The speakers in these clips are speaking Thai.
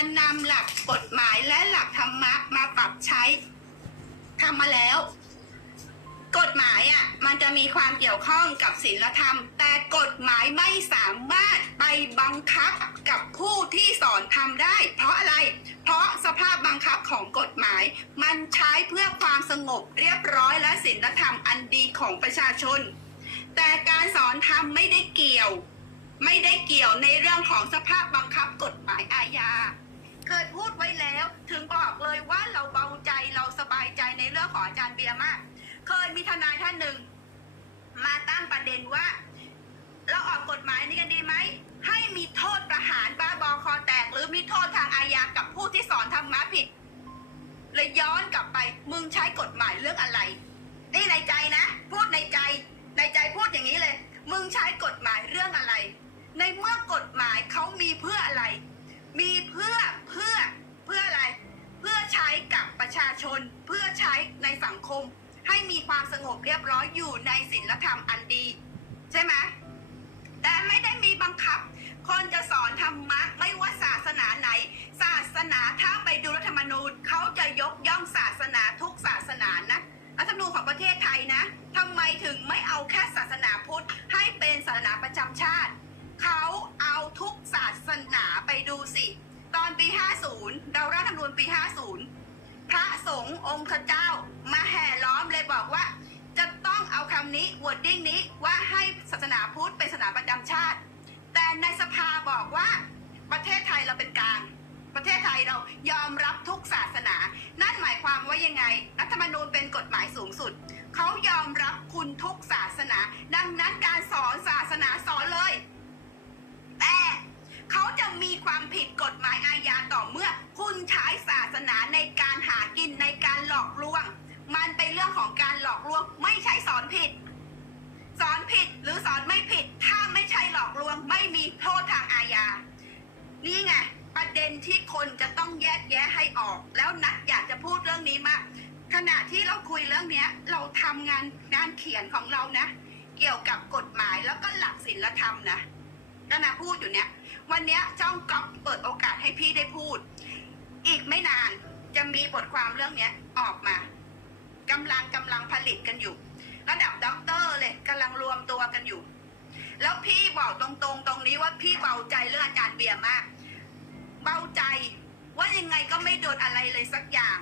การนำหลักกฎหมายและหลักธรรมะมาปรับใช้ทำมาแล้ว กฎหมายอะมันจะมีความเกี่ยวข้องกับศีลธรรม แต่กฎหมายไม่สามารถไปบังคับกับผู้ที่สอนทำได้ เพราะอะไร เพราะสภาพบังคับของกฎหมาย มันใช้เพื่อความสงบเรียบร้อยและศีลธรรมอันดีของประชาชน แต่การสอนธรรมไม่ได้เกี่ยว ไม่ได้เกี่ยวในเรื่องของสภาพบังคับกฎหมายอาญา เคยพูดไว้แล้ว ถึงบอกเลยว่าเราเบาใจเราสบายใจในเรื่องของอาจารย์เบียร์มาก เคยมีทนายท่านหนึ่ง มาตั้งประเด็นว่า เราออกกฎหมายนี้กันดีไหมให้มีโทษประหารบ้าบอคอแตก หรือมีโทษทางอาญากับผู้ที่สอนธรรมะผิดเลยย้อนกลับไปมึงใช้กฎหมายเรื่องอะไรนี่ในใจนะ พูดในใจ ในใจพูดอย่างนี้เลย มึงใช้กฎหมายเรื่องอะไร ในเมื่อกฎหมายเขามีเพื่ออะไร มีเพื่อเพื่อเพื่ออะไร เพื่อใช้กับประชาชน เพื่อใช้ในสังคม ให้มีความสงบเรียบร้อยอยู่ในศีลธรรมอันดี ใช่ไหมแต่ไม่ได้มีบังคับ คนจะสอนธรรมะไม่ว่าศาสนาไหน ศาสนาถ้าไปดูรัฐธรรมนูญเขาจะยกย่องศาสนา ปี 50 เราร่างธรรมนูญปี 50 พระสงฆ์องค์เจ้ามาแห่ล้อมเลยบอกว่า จะต้องเอาคำนี้ wording นี้ว่าให้ศาสนาพุทธเป็นศาสนาประจำชาติ แต่ในสภาบอกว่าประเทศไทยเราเป็นกลางประเทศไทยเรายอมรับทุกศาสนา นั่นหมายความว่ายังไง รัฐธรรมนูญเป็นกฎหมายสูงสุด เขายอมรับคุณทุกศาสนา ดังนั้นการสอนศาสนาสอนเลย แต่เขาจะมี ความผิดกฎหมายอาญาต่อเมื่อ คุณใช้ศาสนาในการหากินในการหลอกลวง มันเป็นเรื่องของการหลอกลวงไม่ใช่สอนผิด สอนผิดหรือสอนไม่ผิด ถ้าไม่ใช่หลอกลวงไม่มีโทษทางอาญา นี่ไงประเด็นที่คนจะต้องแยกแยะให้ออก แล้วนัดอยากจะพูดเรื่องนี้มากขณะที่เราคุยเรื่องเนี้ย เราทำงานงานเขียนของเรานะ เกี่ยวกับกฎหมายแล้วก็หลักศีลธรรมนะก็นะพูดอยู่เนี้ย วันนี้ยจ้องก๊อฟเปิดโอกาสให้พี่ได้พูด อีกไม่นานจะมีบทความเรื่องเนี้ยออกมากำลังกำลังผลิตกันอยู่ ระดับด็อกเตอร์เลยกำลังรวมตัวกันอยู่ แล้วพี่บอกตรงๆ ตรงนี้ว่าพี่เบาใจเรื่องอาจารย์เบียร์มาก เบาใจว่ายังไงก็ไม่โดนอะไรเลยสักอย่าง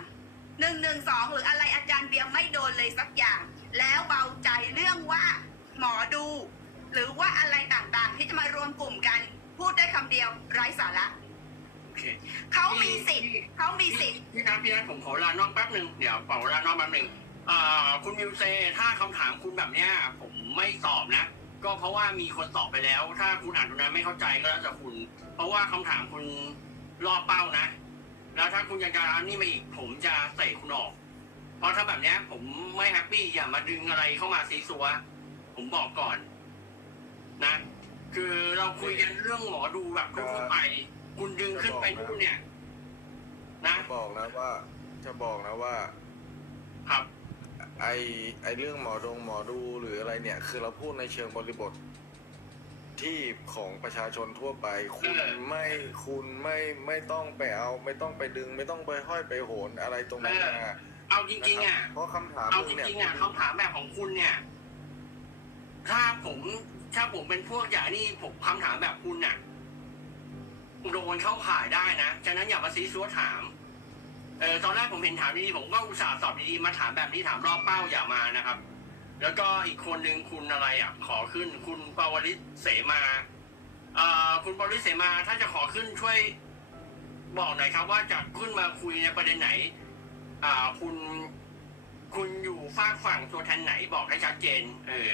หนึ่งหนึ่งสองหรืออะไรอาจารย์เบียร์ไม่โดนเลยสักอย่าง แล้วเบาใจเรื่องว่าหมอดู หรือว่าอะไรต่างๆ ที่จะมารวมกลุ่มกัน พูดได้คำเดียวไร้สาระโอเคเขามีสิทธิ์เขามีสิทธิ์พี่นัทพี่นัทผมขอเวลานอกแป๊บหนึ่งเดี๋ยวขอเวลานอกแป๊บหนึ่งอ่าคุณมิวเซถ้าคำถามคุณแบบเนี้ยผมไม่ตอบนะ ก็เพราะว่ามีคนตอบไปแล้ว ถ้าคุณอ่านตรงนั้นไม่เข้าใจก็แล้วแต่คุณ เพราะว่าคำถามคุณล่อเป้านะ แล้วถ้าคุณยังจะเอานี่มาอีกผมจะเตะคุณออก เพราะถ้าแบบเนี้ยผมไม่แฮปปี้อย่ามาดึงอะไรเข้ามาซีซัวผมบอกก่อน นะ คือเราคุยกัน เรื่องหมอดูแบบทั่วๆไป คุณดึงขึ้นไปนู่นเนี่ยนะจะบอกนะว่า จะบอกนะว่า ครับ ไอไอเรื่องหมอดงหมอดูหรืออะไรเนี่ย คือเราพูดในเชิงบริบท ที่ของประชาชนทั่วไป คุณเออไม่คุณไม่ไม่ต้องไปเอา ไม่ต้องไปดึง ไม่ต้องไปห้อยไปโหนอะไรตรงนั้นมาเอาจริงๆอะเพราะคำถามเอามึจงเนี่ยริงๆอะคำถามแบบของคุณเนี่ย ถ้าผม ถ้าผมเป็นพวกอย่างนี้ผมคำถามแบบคุณน่ะโดนเข้าข่ายได้นะฉะนั้นอย่ามาซีซัวถาม เออตอนแรกผมเห็นถามดีๆผมก็อุตส่าห์ตอบดีๆมาถามแบบนี้ถามรอบเป้าอย่ามานะครับ แล้วก็อีกคนหนึ่งคุณอะไรอะ ขอขึ้นคุณปวริศเสมาเอ่อคุณปวริศเสมาถ้าจะขอขึ้นช่วย บอกหน่อยครับ ว่าจะขึ้นมาคุยในประเด็นไหน อ่าคุณคุณอยู่ฝากฝั่งตัวแทนไหนบอกให้ชัดเจน เออ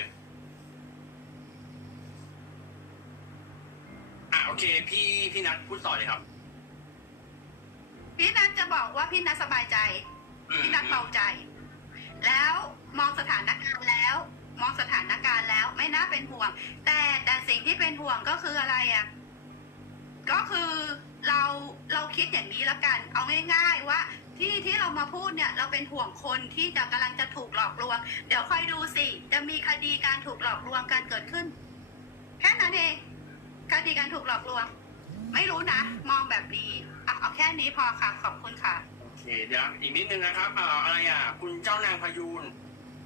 อ่า โอเค พี่พี่นัทพูดต่อเลยครับ พี่นัทจะบอกว่าพี่นัทสบายใจอืมพี่นัทเบาใจ แล้วมองสถานการณ์แล้ว มองสถานการณ์แล้วไม่น่าเป็นห่วง แต่แต่สิ่งที่เป็นห่วงก็คืออะไรอะก็คือเราเราคิดอย่างนี้ละกัน เอาง่ายๆว่าที่ที่เรามาพูดเนี่ยเราเป็นห่วงคนที่จะกำลังจะถูกหลอกลวง เดี๋ยวค่อยดูสิ จะมีคดีการถูกหลอกลวงการเกิดขึ้น แค่นั้นเอง คดีการถูกหลอกลวง ไม่รู้นะ มองแบบนี้อะเอาแค่นี้พอค่ะ ขอบคุณค่ะ โอเคเดี๋ยวอีกนิดนึงนะครับเอ่ออะไรอะ คุณเจ้านางพยูน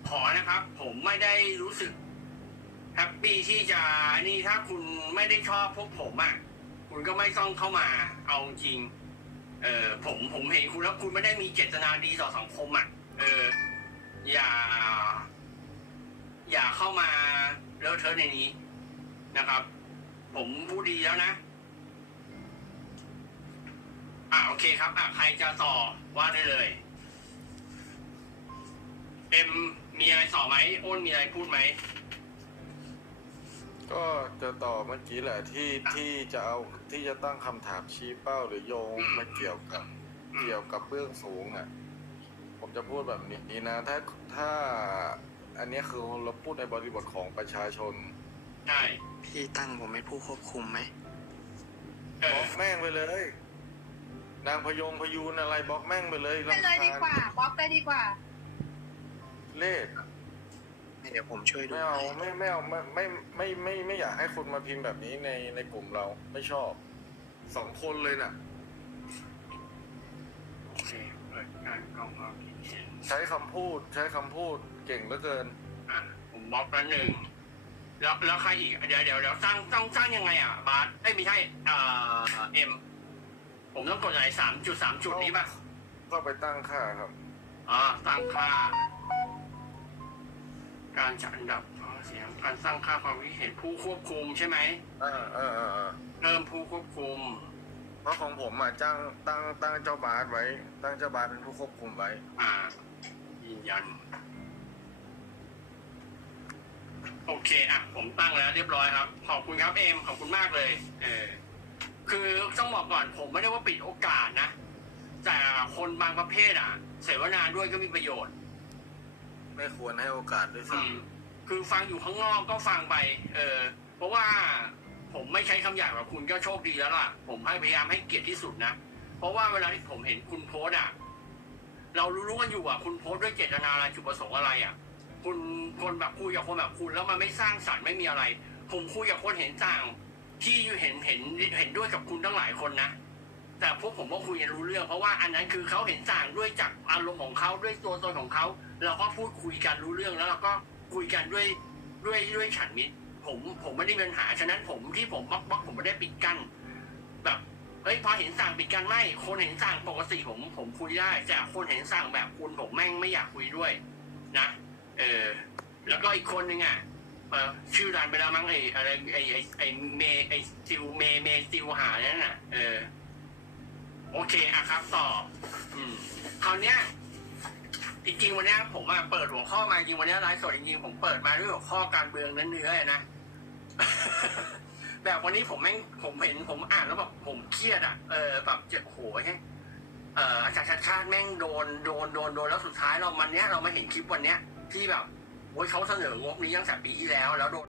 ขอนะครับ ผมไม่ได้รู้สึกแฮปปี้ที่จะนี่ถ้าคุณไม่ได้ชอบพวกผมอะคุณก็ไม่ต้องเข้ามาเอาจริง เออผมผมเห็นคุณแล้วคุณไม่ได้มีเจตนาดีต่อสังคมอะ เออ อย่า อย่าเข้ามาเลอะเทอะในนี้นะครับ ผมพูดดีแล้วนะ อ่าโอเคครับ อะใครจะต่อว่าได้เลยเอ็มมีอะไรต่อไหมอ้นมีอะไรพูดไหม ก็จะต่อเมื่อกี้แหละที่ที่จะเอาที่จะตั้งคำถามชี้เป้าหรือโยงอืม มาเกี่ยวกับอืม เกี่ยวกับเบื้องสูงอะ ผมจะพูดแบบนี้นะถ้าถ้า อันเนี้ยคือเราพูดในบริบทของประชาชน ใช่พี่ตั้งผมเป็นผู้ควบคุมไหมเอบล็ออกแม่งไปเลย นางพยงพยูนอะไรบล็อกแม่งไปเลยไปเลยดีกว่าบล็อกเลยดีกว่า เลขเดี๋ยวผมช่วยดูไม่เอาไม่ไม่เอาไม่ไม่ไม่ไม่ไม่อยากให้คนมาพิมพ์แบบนี้ในในกลุ่มเราไม่ชอบสองคนเลยน่ะ โอเคเปิดการกล้องความคิดเห็นใช้คำพูดใช้คำพูดเก่งเหลือเกิน อะผมบล็อกแล้วหนึ่ง แล้วแล้วใครอีกเดี๋ยวเดี๋ยวเดี๋ยวสร้างต้องสร้างยังไงอะบาสเอ้ยไม่ใช่เอ่อเอ็มผมต้องกดอะไรสามจุดสามจุดนี้ป่ะก็ไปตั้งค่าครับอ่าตั้งค่า การจัดอันดับเสียงการสร้างค่าความคิดเห็นผู้ควบคุมใช่ไหมเออเออเออเออเริ่มผู้ควบคุมเพราะของผมอะจ้างตั้งตั้งเจ้าบาสไว้ ตั้งเจ้าบาสเป็นผู้ควบคุมไว้ อ่ายืนยัน โอเคอะผมตั้งแล้วเรียบร้อยครับ ขอบคุณครับเอมขอบคุณมากเลย เออ คือต้องบอกก่อนผมไม่ได้ว่าปิดโอกาสนะ แต่คนบางประเภทอะ เสวนาด้วยก็มีประโยชน์ ไม่ควรให้โอกาสด้วยซ้อืมคือฟังอยู่ข้างนอกก็ฟังไป เออ เพราะว่าผมไม่ใช้คำหยาบกับคุณก็โชคดีแล้วล่ะ ผมให้พยายามให้เกียรติที่สุดนะ เพราะว่าเวลาที่ผมเห็นคุณโพสต์อะ เรารู้ๆกันอยู่อะ คุณโพสต์ด้วยเจตนาอะไรจุดประสงค์อะไรอะ คุณคนแบบคุยกับคนแบบคุณแล้วมันไม่สร้างสรรค์ไม่มีอะไร ผมคุยกับคนเห็นต่าง ที่อยู่เห็นเห็นเห็นด้วยกับคุณทั้งหลายคนนะแต่พวกผมก็คุยกันรู้เรื่อง เพราะว่าอันนั้นคือเขาเห็นต่างด้วยจากอารมณ์ของเขาด้วยตัวตนของเขาเราก็พูดคุยกันรู้เรื่องแล้วเราก็คุยกันด้วยด้วยด้วยฉันมิตรผมผมไม่ได้มีปัญหาฉะนั้นผมที่ผมบล็อกบล็อกผมไม่ได้ปิดกั้นแบบเฮ้ยพอเห็นสั่งปิดกั้นไม่ คนเห็นสั่งปกติผมผมคุยได้แต่คนเห็นสั่งแบบคุณผมแม่งไม่อยากคุยด้วยนะ เออ แล้วก็อีกคนหนึ่งอะเออชื่อร้านไปแล้วมั้งไอ้อะไรไอ้ไอ้ไอ้เมไอ้ซิวเมเมซิวหานั่นน่ะ เออ โอเคอะครับต่อ อืมคราวเนี้ยจริงๆวันเนี้ยผมอะเปิดหัวข้อมาจริงวันเนี้ยไลฟ์สดจริงๆผมเปิดมาด้วยหัวข้อการเมืองเนื้อๆอนะแบบวันนี้ผมแม่งผมเห็นผมอ่านแล้วแบบผมเครียดอะเออแบบเจ็บโหยให้เอออาจารย์ชาติชาติแม่งโดนโดนโดนโดนแล้วสุดท้ายเรามันเนี้ยเรามาเห็นคลิปวันเนี้ย ที่แบบโอ้ยเขาเสนองบนี้ตั้งแต่ปีที่แล้วแล้วโดน